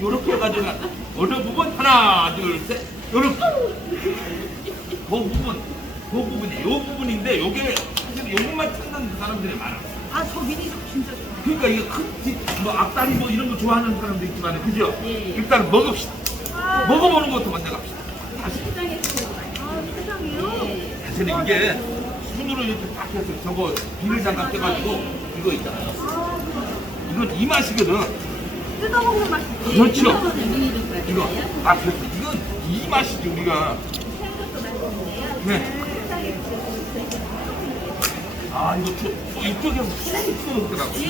요렇게 해가지고 어느 부분 하나 둘셋 요렇게 그 부분이 요 부분인데 요게 사실 요것만 찾는 사람들이 많아. 아, 저 미니도 진짜 좋아요. 그러니까 이게 큰뭐 앞다리 뭐 이런 거 좋아하는 사람도 있지만 그죠? 예. 일단 먹읍시다. 먹어보는 것도 먼저 갑시다. 아, 세상이요? 사실 이게 손으로 이렇게 딱 해서 저거 비닐장갑 껴가지고 이거 있잖아요. 이건 이 맛이거든. 뜯어먹는 맛이. 그렇죠. 미니도 맛있어요. 이거 그래서 이건 이 맛이지 우리가. 생것도 맛있는데요. 네. 아 이거 또 이쪽에서 소고기 찍어 먹더라고. 예.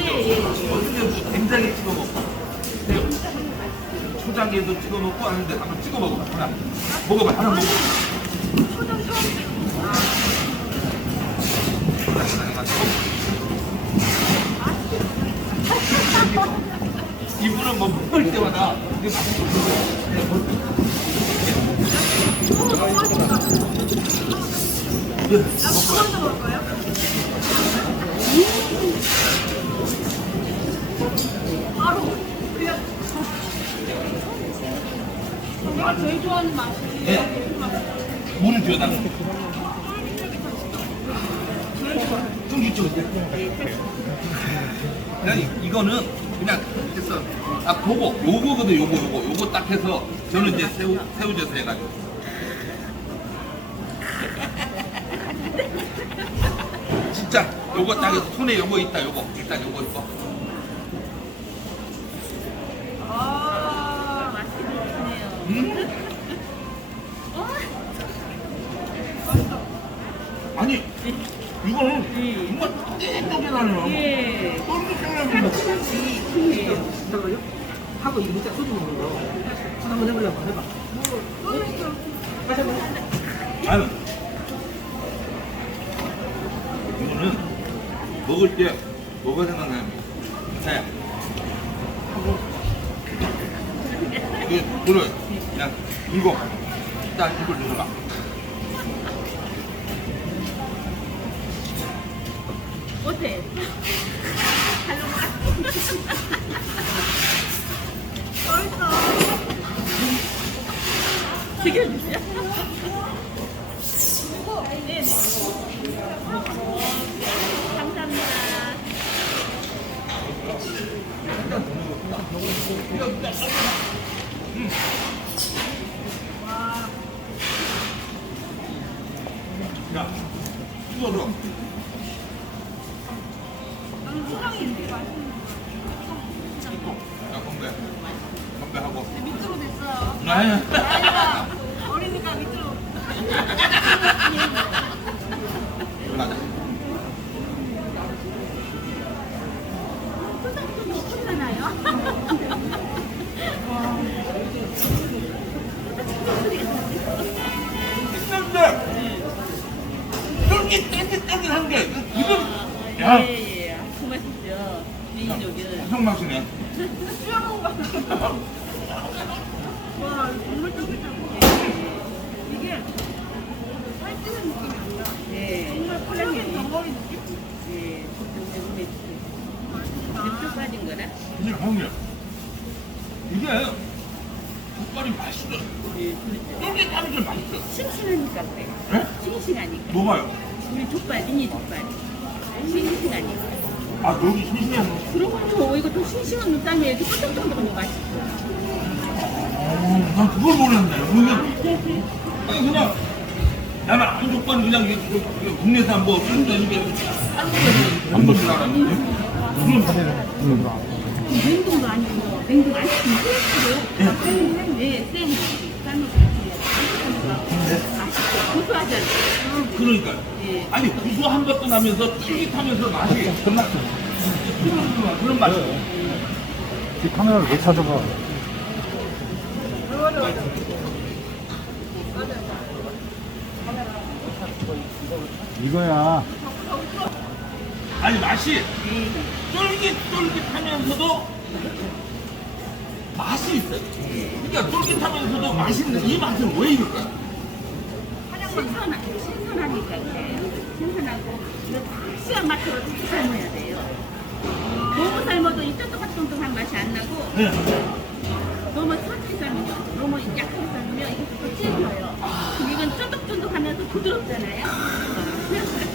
어떤 데서 된장에 찍어 먹고. 네. 초장에도 찍어 먹고 하는데 한번 찍어 먹어봐. 하나 먹어봐. 하나 먹어. 초장 처음. 이분은 뭐 먹을 때마다 이게 먼저 먹을까요? 바로. 제가 제일 좋아하는 맛이. 네. 물을 줘달라. 그냥 이거는 그냥 했어. 아 요거거든 요거 딱 해서 저는 이제 새우젓 해가지고. 진짜 요거 딱 해서 손에 요거 있다 요거 일단 요거 있고. 아, 맛있게 드시네요. 맛있어. 아니 이거는 정말 땡땡하네요. 예. 잠깐만요. 하고 이 문자 소주 먹는 거. 한번 해보려고 해봐. 아유 이거는 먹을 때 뭐가 생각나면 자야 이거 그냥 이거 딱 이걸 들어가. 어때? 맛있어. 튀겨주세요. 네네. 감사합니다. 와. 야 이거로 나는 초장이 이렇게 맛있는 야 건배하고. 밑으로 됐어요. 아유. 아니가 어리니까 밑으로. 맞아. 초장 좀 높잖아요. 근데 쫄깃쫄깃한 게 지금 야 예. 그 맛있죠. 미니족은. 엄청 맛이네. 수영하고 가서. 와, 정말 쫄깃하고. 이게 살찌는 느낌이 아니라 네. 정말 콜라겐 덩어리 느낌? 예. 맛있다. 쭉 빠진 거라? 이게 형님 이게 족발이 맛있어. 예, 그렇죠. 쫄깃하면 좀 맛있어. 싱싱하니까 그래요. 네? 싱싱하니까. 뭐가요? 우리 족발, 미니 족발. 싱싱하니까. 아 여기 싱싱한 거. 그러고 이거 싱싱한 눈땀에 이렇게 쫀득쫀득한 맛있어. 난 그걸 몰랐네. 이게 아니 그냥 나는 아무 족발은 그냥 이게 국내산 뭐 이게 한번 줄 알았는데. 냉동도 아니고 냉동 안 시키면 끓여요. 네, 생. 삶을 맛있고 고소하잖아요. 그러니까 예. 아니 구수한 것도 나면서 쫄깃하면서 맛이 끝났어. 그런 맛이. 이 카메라를 못 찾아봐. 이거야. 아니 맛이 쫄깃쫄깃하면서도 맛이 있어요. 그러니까 쫄깃하면서도 맛있는 이 맛은 왜 이럴까? 신선하니까 그래요. 신선하고 확실한 맛으로 잘 삶아야 돼요. 너무 삶아도 이 쫀득쫀득한 맛이 안 나고 네. 너무 차게 삶으면, 너무 약하게 삶으면 이게 또 찔겨요. 그럼 이건 쫀득쫀득하면서 부드럽잖아요.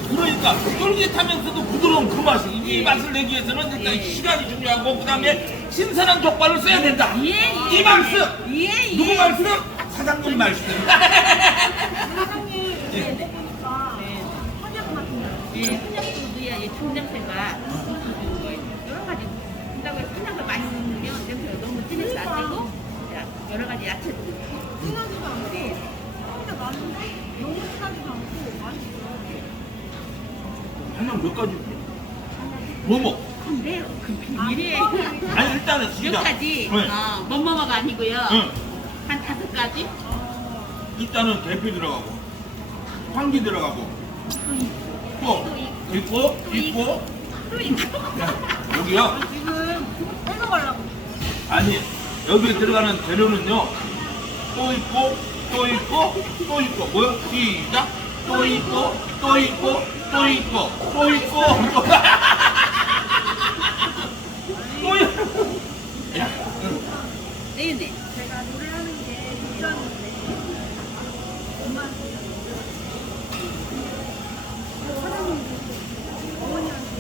그러니까 쫄깃하면서도 부드러운 그 맛이 이 맛을 내기 위해서는 일단 시간이 중요하고 그 다음에 신선한 족발을 써야 된다. 예, 이 말씀 예, 누구 예. 말씀? 사장님 말씀. 사장님 네. 보니까 한약 같은 거. 예, 한약소도야, 예, 중냄새가 여러 가지 한다고 해서 한약을 많이 넣으면 냄새가 너무 진해서 안 되고 자, 여러 가지 야채도 넣고 진하지도 않고 진짜 많은데 너무 진하지도 않고 맛있어요. 한명 몇 가지? 뭐뭐? 근데 그 비밀이에요. 아니 일단은 몇 시작. 가지? 네. 뭐뭐가 아니고요. 응. 한 5가지? 일단은 계피 들어가고 황기 들어가고 또 있고 또 있고. 여기요. 지금 해먹으려고. 아니 여기 들어가는 재료는요 또 있고 또 있고 또 있고 뭐요? 시작 또 있고 또 있고 또 있고 또 있고 또 있고 야 네네. 제가 노래하는 게 진짜인데 엄마한테 사장님 어머니한테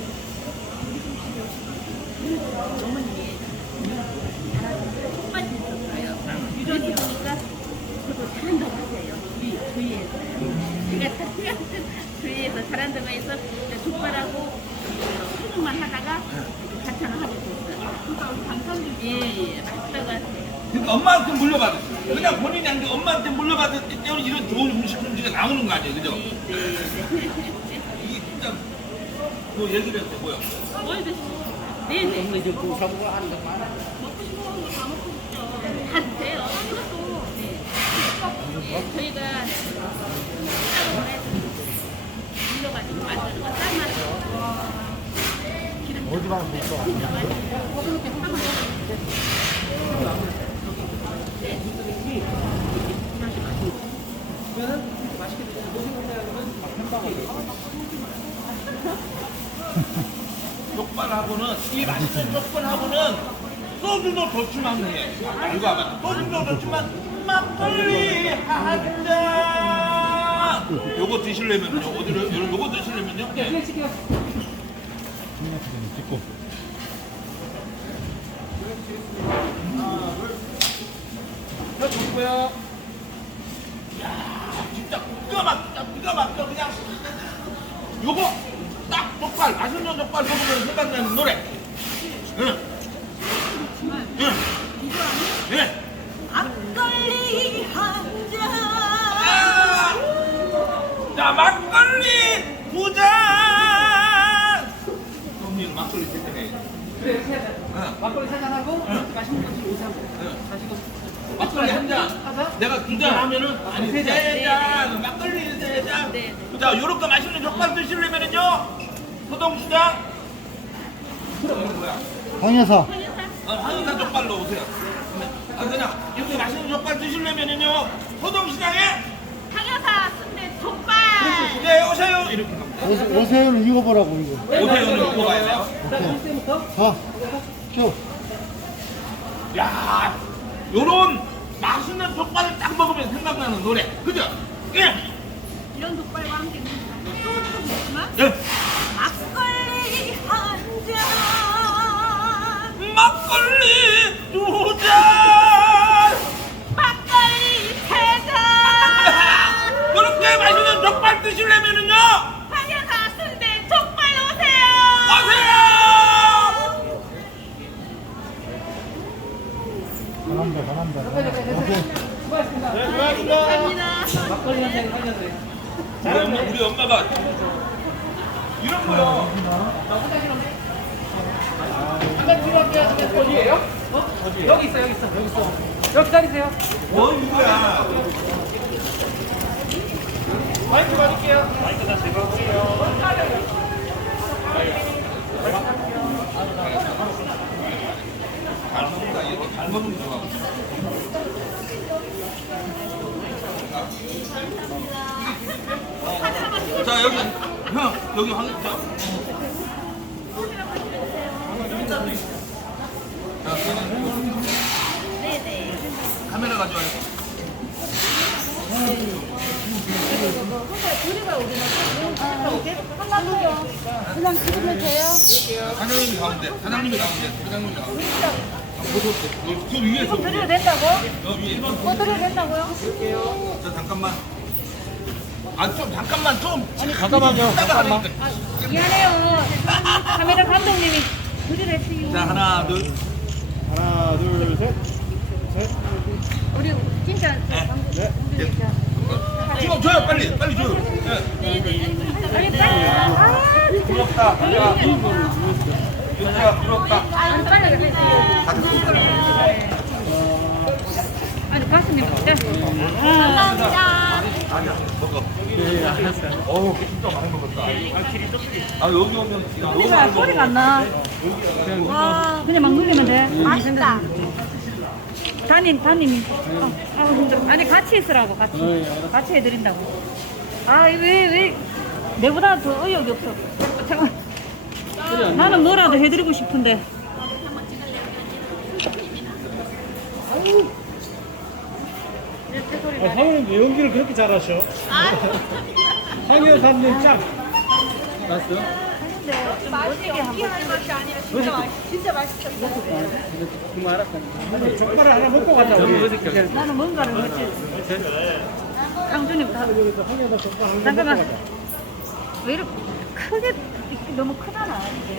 어머님이 잘하시고 정말 재밌었어요. 유전이 보니까 저도 잘한다고 하세요. 주위에서요. 제가 주위에서 잘한다고 해서 족발하고 소금만 하다가 반찬을 하고 있었어요. 그러니까 우리 반찬들 예, 맛있다고 하세요. 그러니까 엄마한테 물려받았어. 그냥 본인이 한 게 엄마한테 물려받았기 때문에 이런 좋은 음식이 나오는 거 아니에요, 그죠? 네. 이게 진짜 뭐 얘기를 했어, 뭐야? 뭘 드시고? 네네. 먹고 싶은 거 다 먹고 싶죠. 다 드세요. 이것도. 네. 예, 저희가 식당을 해서 밀려가지고 만드는 거 짠맛. 어디 가면 못 써. 족발하고는 이 맛있는 족발하고는 소주도 좋지만 해. 이거 아마 소주도 좋지만 막걸리 한 잔. 요거 드시려면요. 어디로? 요거 드시려면요. 네. 찍고. 저 좋고요. 야, 진짜 기가 막혀, 기가 막혀 그냥. 요거 딱 족발, 맛있는 족발 먹으면 생각나는 노래. 응. 응. 예. 막걸리 한 잔. 아! 자, 막걸리 두 잔. 형님 막걸리 세 잔에. 응. 막걸리 세 잔하고 맛있는 거 지금 오세요. 응. 막걸리 한 잔. 내가 두 잔 하면은 아니 세 잔. 막걸리 세 잔. 네. 자, 요렇게 맛있는 족발 드시려면은요. 소동시장. 뭐야? 황여사. 황인사 족발로 오세요. 아, 그냥 이렇게 맛있는 족발 드시려면은요. 소동시장에 상여사 순대 족발. 네 오세요. 이렇게 갑니다. 오세요는 이거 보라고, 이거. 오세요는 이거 가야 돼요. 자, 쭉. 야, 요런 맛있는 족발을 딱 먹으면 생각나는 노래. 그죠? 예. 이런 족발과 함께 소주도 먹지만 예. 막걸리 한 잔. 막걸리 두 잔. 막걸리 세 잔. 이렇게 맛있는 족발 드시려면은요. 상여사 순대 족발 오세요. 오세요. 잘한다. 오케이. 감사합니다. 막걸리 한 잔에 살려줘요. 우리 엄마가 이런 거요. 한잔 필요할게요. 어디에요? 여기 있어. 여기 기다리세요. 뭐 이거야? 마이크 받을게요. 마이크 다 제거할게요. 잘 먹는다. 이거 잘 먹는 거 좋아. 자 여기 형 여기 황 자. 자, 가져와요. 하나도요. 그냥 찍으면 돼요. 사장님이 가운데. 사장님이 가운데. 사장님이 가운데. 저 위에 저 드려도 위에. 된다고? 저 위에. 드려도 된다고요? 저 잠깐만. 아 좀 잠깐만 좀. 잠깐만요. 잠깐만. 미안해요. 카메라 감독님이 드리랬어요. 자 하나 둘. 하나, 둘, 셋. 우리 진짜 지금 줘요 빨리 빨리 줘요. 네. 빨리 빨리. 아 진짜. 부럽다. 야, 윤지야 부럽다. 빨리 빨리. 아니 가슴이 네. 감사합니다. 아니야 먹어. 어우 진짜 많이 먹었다. 아 여기 오면 진짜 너무 소리가 많이 소리가 안 나. 와 그냥 막 누르면 돼. 맛있다. 담임이. 힘들어. 아니 같이 있으라고 같이 해드린다고. 아 왜 내보다 더 의욕이 없어. 잠깐. 나는 뭐라도 해드리고 싶은데. 사모님 왜 연기를 그렇게 잘하셔? 황 여사님 짱. 맞았어요? 맛있게 한번 맛이 아니라 진짜 맛있었어. 정말 알았다. 족발을 하나 먹고 가자. 우리. 나는 뭔가를 먹지. 강준이 다. 황 여사 족발 하나 잠깐만. 먹고 가자. 왜 이렇게 크게 너무 크잖아 이게.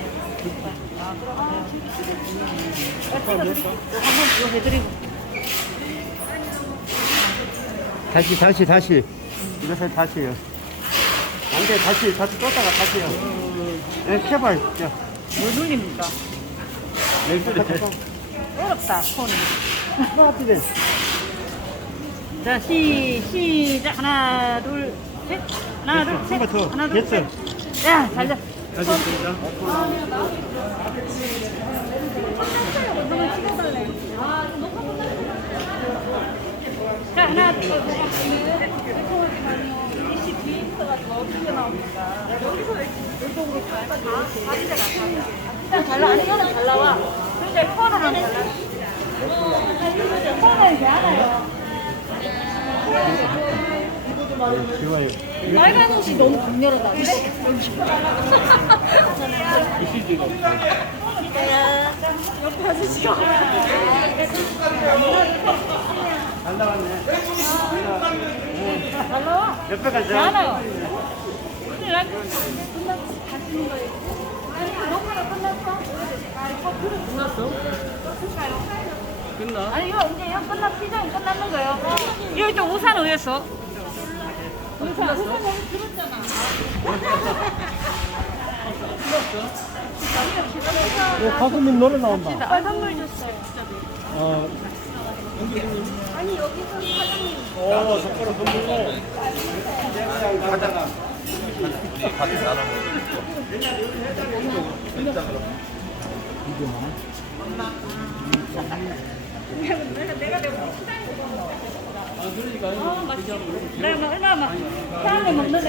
한번 이거 해드리고. 다시. 이것을 다시요. 안 돼, 다시 떴다가 다시요. 네, 켜봐. 자, 뭘 눌립니까? 어렵다 폰이. 스마트네. 자 시작 하나 둘 셋. 하나 둘 셋. 더. 하나 둘 셋. 됐어. 야 잘자. 다시 됩니다. 자 하나 둘 셋. 어떻게 나옵니까? 여기서 이쪽으로 가야 일단 잘 나와. 아니 이거는 잘 나와. 근데 코너는 잘 나와. 코너는 이렇게 하나요. 좋아요. 빨간 옷이 너무 강렬하다. 옆에 아저씨가 잘 나왔네. 잘 나와. 옆에 가자. 잘하나요? 근데 난 가시는 거예요. 아니, 녹화가 끝났어? 끝났어? 끝나? 아니, 이거 이제 이거 시장이 끝났는 거예요. 이거 또 우산 어디였어? 우산 여기 들었잖아. 가수님 노래 나온다. 아, 선물 줬어요. 아니, 여기서 사장님. 족발을 선물로. 가자. 우리 같이 나눠 먹어. 내가 얼마나 사람이 먹는데